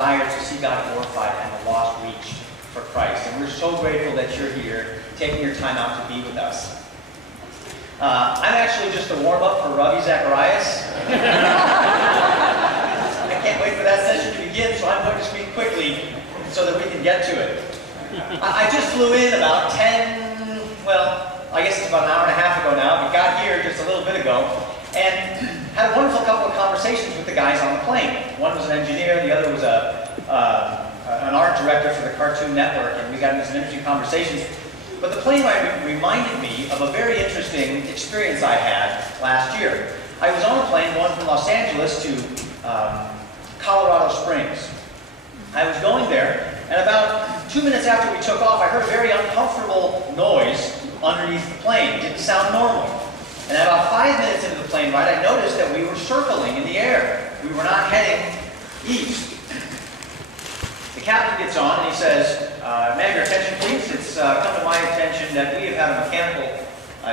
desire to see God glorified and the lost reached for Christ. And we're so grateful that you're here, taking your time out to be with us. I'm actually just a warm-up for Ravi Zacharias. I can't wait for that session to begin, so I'm going to speak quickly so that we can get to it. I just flew in about I guess it's about an hour and a half ago now, but got here just a little bit ago, and had a wonderful couple of conversations with the guys on the plane. One was an engineer, the other was an art director for the Cartoon Network, and we got into some interesting conversations. But the plane ride reminded me of a very interesting experience I had last year. I was on a plane going from Los Angeles to Colorado Springs. I was going there, and about 2 minutes after we took off, I heard a very uncomfortable noise underneath the plane. It didn't sound normal. And about 5 minutes into the plane ride, I noticed that we were circling in the air. We were not heading east. The captain gets on and he says, "May I have your attention, please? It's come to my attention that we have had a mechanical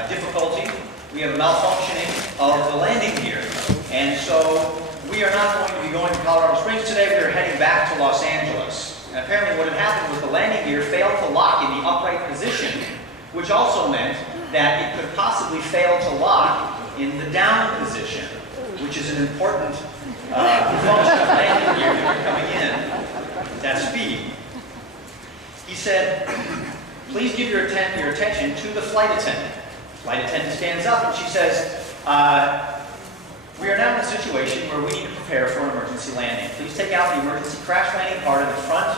difficulty. We have a malfunctioning of the landing gear. And so we are not going to be going to Colorado Springs today. We are heading back to Los Angeles." And apparently what had happened was the landing gear failed to lock in the upright position, which also meant that it could possibly fail to lock in the down position, which is an important function of landing gear when you're coming in at that speed. He said, "Please give your attention to the flight attendant." Flight attendant stands up and she says, "We are now in a situation where we need to prepare for an emergency landing. Please take out the emergency crash landing card in the front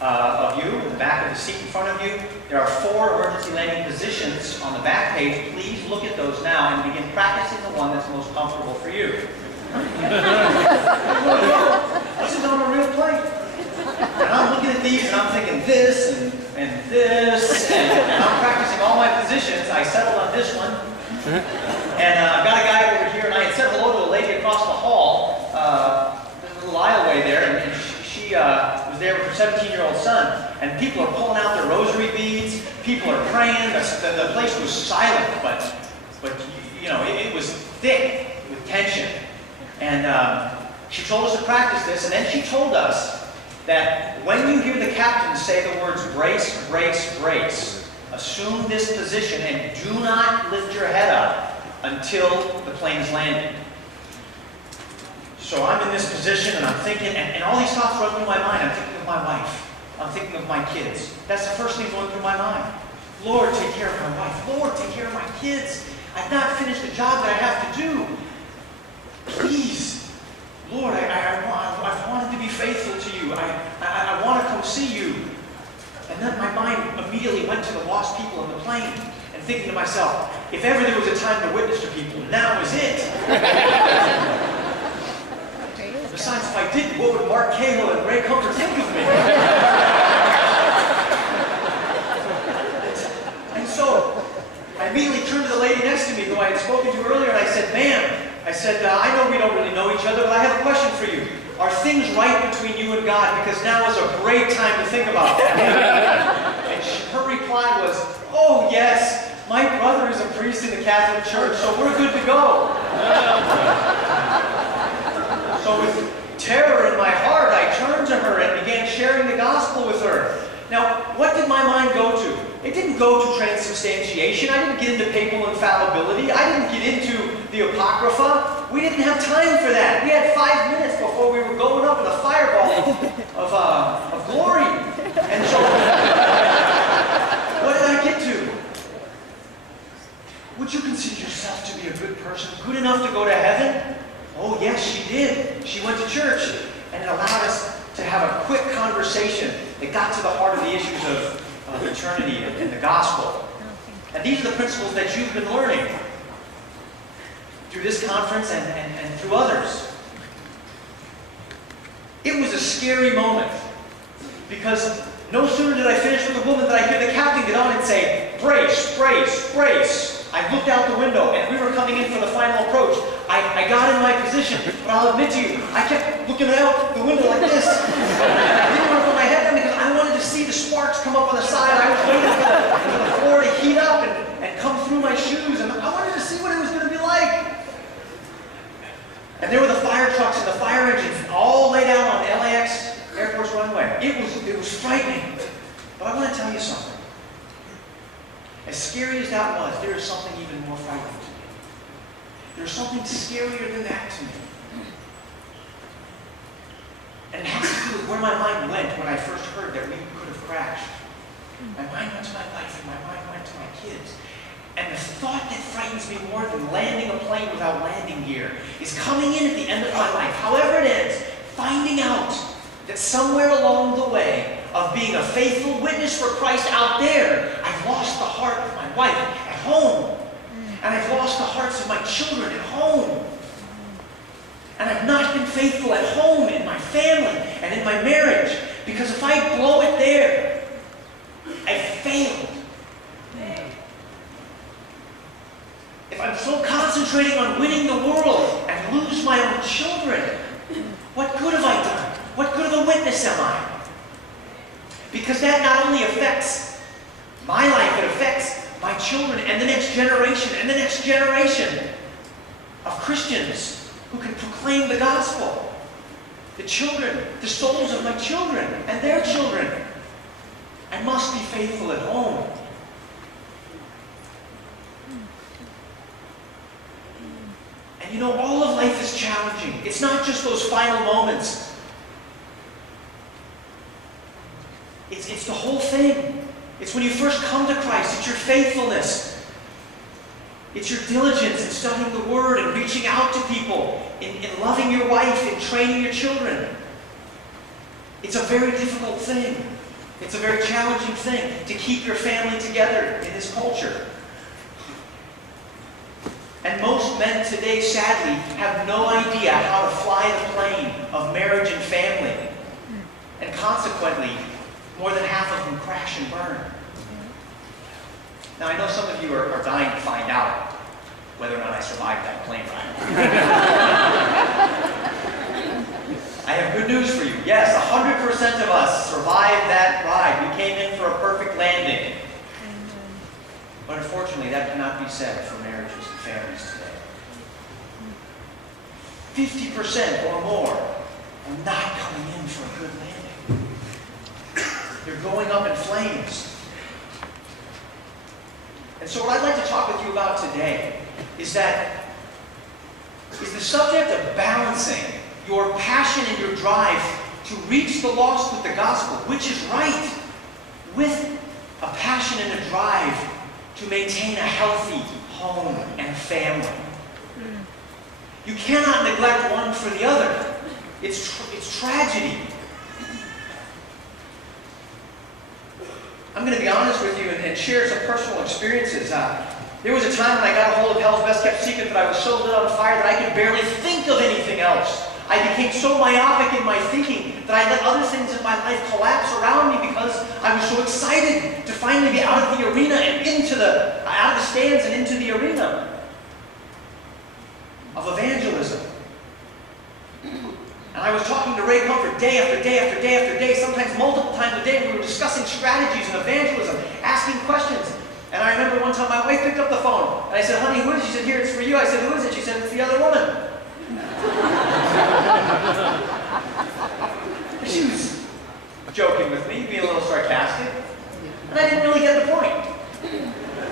of you, in the back of the seat in front of you. There are 4 emergency landing positions on the back page. Please look at those now and begin practicing the one that's most comfortable for you." This is on a real plane. And I'm looking at these and I'm thinking this and this, and I'm practicing all my positions. I settled on this one. And I've got a guy over here, and I had said hello to a lady across the hall, a little aisleway there, and she was there with her 17-year-old son, and people are pulling out their rosary beads, people are praying. The place was silent, but you know, it was thick with tension. And she told us to practice this, and then she told us that when you hear the captain say the words brace, brace, brace, assume this position and do not lift your head up until the plane's landing. So I'm in this position and I'm thinking, and all these thoughts run through my mind. I'm thinking of my wife. I'm thinking of my kids. That's the first thing going through my mind. Lord, take care of my wife. Lord, take care of my kids. I've not finished the job that I have to do. Please, Lord, I've wanted to be faithful to you. I want to come see you. And then my mind immediately went to the lost people on the plane and thinking to myself, if ever there was a time to witness to people, now is it. Besides, if I didn't, what would Mark Cahill and Ray Comfort think of me? And so I immediately turned to the lady next to me who I had spoken to earlier, and I said, "Ma'am," I said, "I know we don't really know each other, but I have a question for you. Are things right between you and God? Because now is a great time to think about that." And her reply was, "Oh yes, my brother is a priest in the Catholic Church, so we're good to go." So with terror in my heart, I turned to her and began sharing the gospel with her. Now, what did my mind go to? It didn't go to transubstantiation. I didn't get into papal infallibility. I didn't get into the Apocrypha. We didn't have time for that. We had 5 minutes before we were going up in a fireball of glory. And so, what did I get to? Would you consider yourself to be a good person, good enough to go to heaven? Oh, yes, she did. She went to church, and it allowed us to have a quick conversation that got to the heart of the issues of eternity and the gospel. And these are the principles that you've been learning through this conference and through others. It was a scary moment because no sooner did I finish with the woman than I hear the captain get on and say, "Brace, brace, brace." I looked out the window and we were coming in for the final approach. I got in my position, but I'll admit to you, I kept looking out the window like this. I didn't want to put my head down because I wanted to see the sparks come up on the side. I was waiting for the floor to heat up and come through my shoes, and I wanted to see what it was going to be like. And there were the fire trucks and the fire engines all laid out on LAX runway. It was frightening. But I want to tell you something. As scary as that was, there is something even more frightening to me. There's something scarier than that to me. And it has to do with where my mind went when I first heard that we could have crashed. My mind went to my wife and my mind went to my kids. And the thought that frightens me more than landing a plane without landing gear is coming in at the end of my life, however it ends, finding out that somewhere along the way of being a faithful witness for Christ out there, I've lost the heart of my wife at home. And I've lost the hearts of my children at home. And I've not been faithful at home, in my family, and in my marriage. Because if I blow it there, I've failed. If I'm so concentrating on winning the world and lose my own children, what good have I done? What good of a witness am I? Because that not only affects my life, it affects my children and the next generation and the next generation of Christians who can proclaim the gospel. The children, the souls of my children and their children. I must be faithful at home. And you know, all of life is challenging. It's not just those final moments. It's the whole thing. It's when you first come to Christ. It's your faithfulness. It's your diligence in studying the Word and reaching out to people, in loving your wife, in training your children. It's a very difficult thing. It's a very challenging thing to keep your family together in this culture. And most men today, sadly, have no idea how to fly the plane of marriage and family. And consequently, more than half of them crash and burn. Now, I know some of you are dying to find out whether or not I survived that plane ride. I have good news for you. Yes, 100% of us survived that ride. We came in for a perfect landing. But unfortunately, that cannot be said for marriages and families today. 50% or more are not coming in for a good landing. They're going up in flames. And so what I'd like to talk with you about today is the subject of balancing your passion and your drive to reach the lost with the gospel, which is right, with a passion and a drive to maintain a healthy home and family. You cannot neglect one for the other. It's tragedy. I'm going to be honest with you and share some personal experiences. There was a time when I got a hold of Hell's Best Kept Secret that I was so lit on fire that I could barely think of anything else. I became so myopic in my thinking that I let other things in my life collapse around me because I was so excited to finally be out of the arena and out of the stands and into the arena of evangelism. And I was talking to Ray Comfort day after day after day after day, sometimes multiple times a day. We were discussing strategies and evangelism, asking questions. And I remember one time my wife picked up the phone, and I said, "Honey, who is it?" She said, "Here, it's for you." I said, "Who is it?" She said, "It's the other woman." She was joking with me, being a little sarcastic. And I didn't really get the point.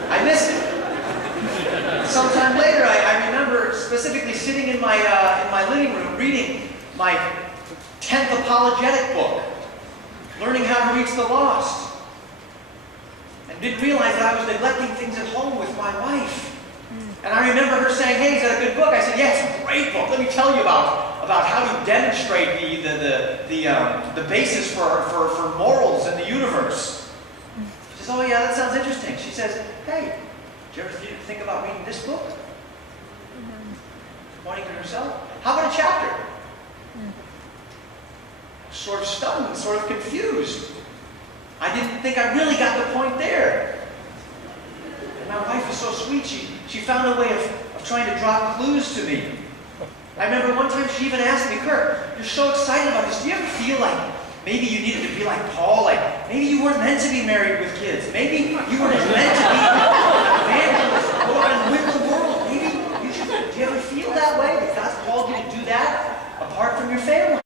I missed it. Sometime later, I remember specifically sitting in my living room reading my 10th apologetic book, learning how to reach the lost. And didn't realize that I was neglecting things at home with my wife. And I remember her saying, "Hey, is that a good book?" I said, "Yeah, it's a great book. Let me tell you about how to demonstrate the basis for morals in the universe." She says, "Oh yeah, that sounds interesting." She says, "Hey, did you ever think about reading this book?" Pointing to herself. "How about a chapter?" Sort of stunned, sort of confused. I didn't think I really got the point there. And my wife was so sweet. She found a way of trying to drop clues to me. I remember one time she even asked me, "Kirk, you're so excited about this. Do you ever feel like maybe you needed to be like Paul? Like maybe you weren't meant to be married with kids. Maybe you weren't meant to be an evangelist, go out and win the world. Maybe you should." Do you ever feel that way? That God's called you to do that apart from your family?